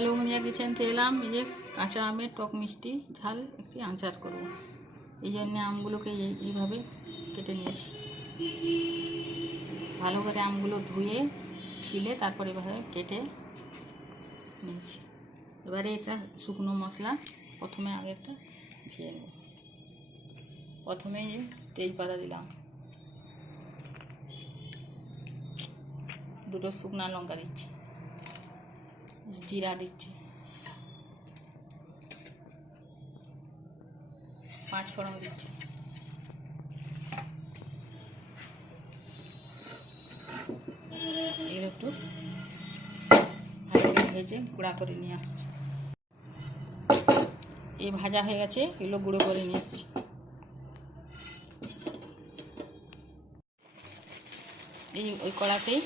Hello মুনিয়া কিচেনতে এলাম, এই যে কাঁচা আমের টক মিষ্টি, ঝাল একটি আচার করব। এই জন্য আমগুলোকে এই- এইভাবে কেটে নিয়েছি। ভালো করে আমগুলো ধুয়ে, ছিলে, তারপরে এভাবে কেটে নিয়েছি। এবারে এটা শুকনো মশলা, প্রথমে আগে একটা ভেজে নেব। প্রথমে তেজপাতা দিলাম। দুটো শুকনো লঙ্কা দিচ্ছি। জিরা দিচ্ছি। পাঁচ ফোড়ন দিচ্ছি। এগুলো একটু ভেজে গুঁড়া করে নিয়ে আসছি। এই ভাজা হয়ে গেছে, এগুলো গুঁড়ো করে নিয়ে আসছি। এই ওই কড়াতেই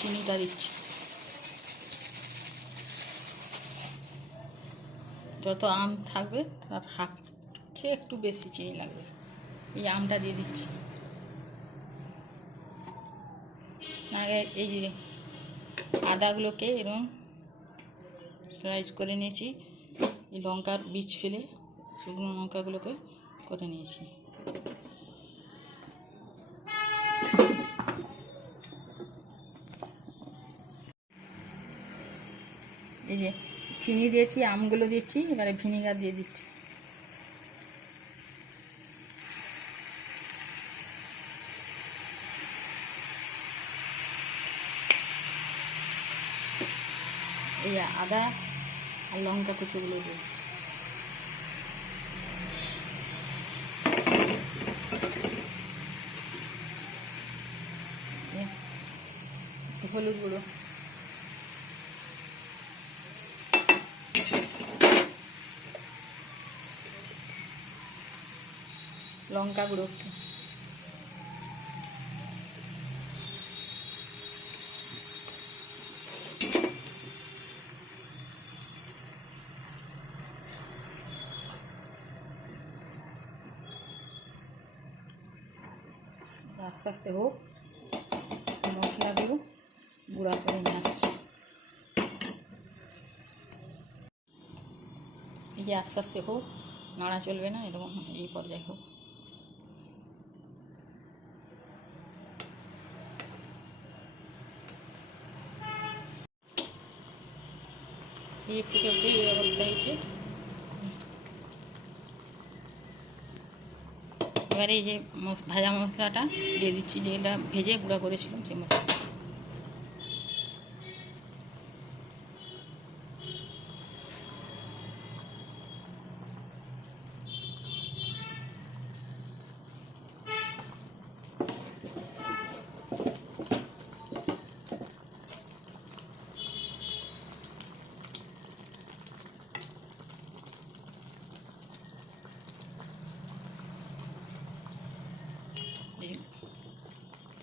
চিনিটা দিচ্ছি। যত আম থাকবে, তার হাফ চেয়ে একটু বেশি চিনি লাগবে। এই আমটা দিয়ে দিচ্ছি। আগে এই আদাগুলোকে এরকম স্লাইস করে নিয়েছি। এই লঙ্কার বীজ ফেলে শুকনো লঙ্কাগুলোকে করে নিয়েছি। এই যে চিনি দিয়েছি, আমগুলো দিচ্ছি, এবারে ভিনিগার দিয়ে দিচ্ছি। এই আদা আর লঙ্কা কুচোগুলো দিয়েছি হলুদ গুঁড়ো। লঙ্কা গুঁড়ো। আস্তে আস্তে হোক মশলাগুলো গুঁড়া করে নিয়ে আসছি। এই আস্তে আস্তে হোক, নাড়া চলবে না, এরকম, এই পর্যায়ে হোক। হয়েছে। এবারে এই যে ভাজা মশলাটা দিয়ে দিচ্ছি যেটা ভেজে গুঁড়া করেছিলাম সেই মশলা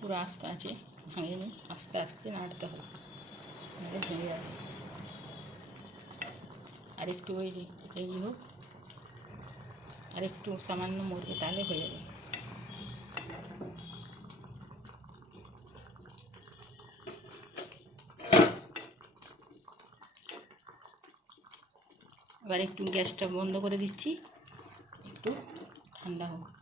পুরো আস্তে আছে, ভাঙেনি। আস্তে আস্তে নাড়তে হবে। নাহলে ভেঙে যাবে। আর একটু ওই এই হোক, আর একটু সামান্য মরবে তাহলে হয়ে যাবে। এবার একটু গ্যাসটা বন্ধ করে দিচ্ছি। একটু ঠান্ডা হোক।